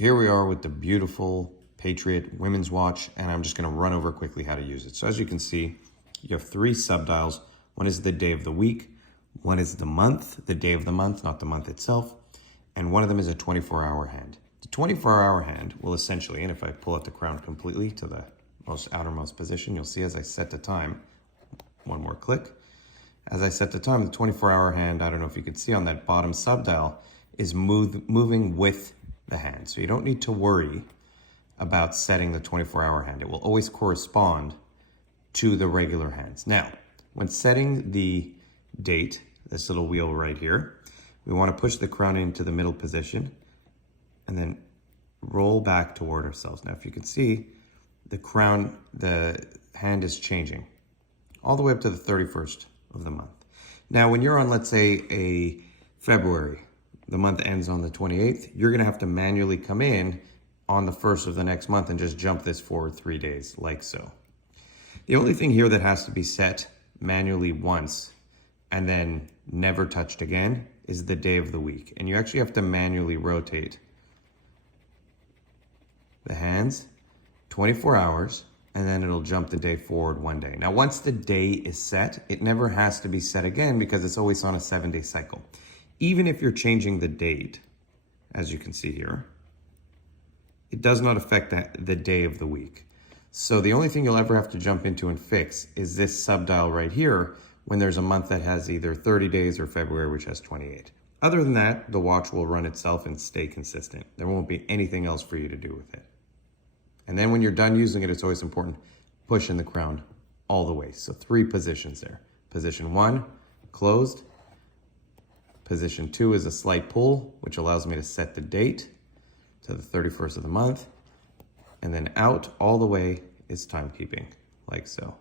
So here we are with the beautiful Patriot women's watch, and I'm just going to run over quickly how to use it. So as you can see, you have 3 subdials. One is the day of the week, one is the month, the day of the month, not the month itself, and one of them is a 24-hour hand. The 24-hour hand will essentially, and if I pull out the crown completely to the most outermost position, you'll see as I set the time, one more click, as I set the time, the 24-hour hand, I don't know if you can see on that bottom subdial, is moving with the hand. So you don't need to worry about setting the 24-hour hand. It will always correspond to the regular hands. Now, when setting the date, this little wheel right here, we want to push the crown into the middle position and then roll back toward ourselves. Now, if you can see, the crown, the hand is changing all the way up to the 31st of the month. Now, when you're on, let's say, a February, the month ends on the 28th, you're gonna have to manually come in on the 1st of the next month and just jump this forward 3 days, like so. The only thing here that has to be set manually once and then never touched again is the day of the week. And you actually have to manually rotate the hands 24 hours, and then it'll jump the day forward 1 day. Now, once the day is set, it never has to be set again because it's always on a 7-day cycle. Even if you're changing the date, as you can see here, it does not affect the day of the week. So the only thing you'll ever have to jump into and fix is this subdial right here when there's a month that has either 30 days or February, which has 28. Other than that, the watch will run itself and stay consistent. There won't be anything else for you to do with it. And then when you're done using it, it's always important, pushing the crown all the way. So 3 positions there. Position 1, closed. Position 2 is a slight pull, which allows me to set the date to the 31st of the month. And then out all the way is timekeeping, like so.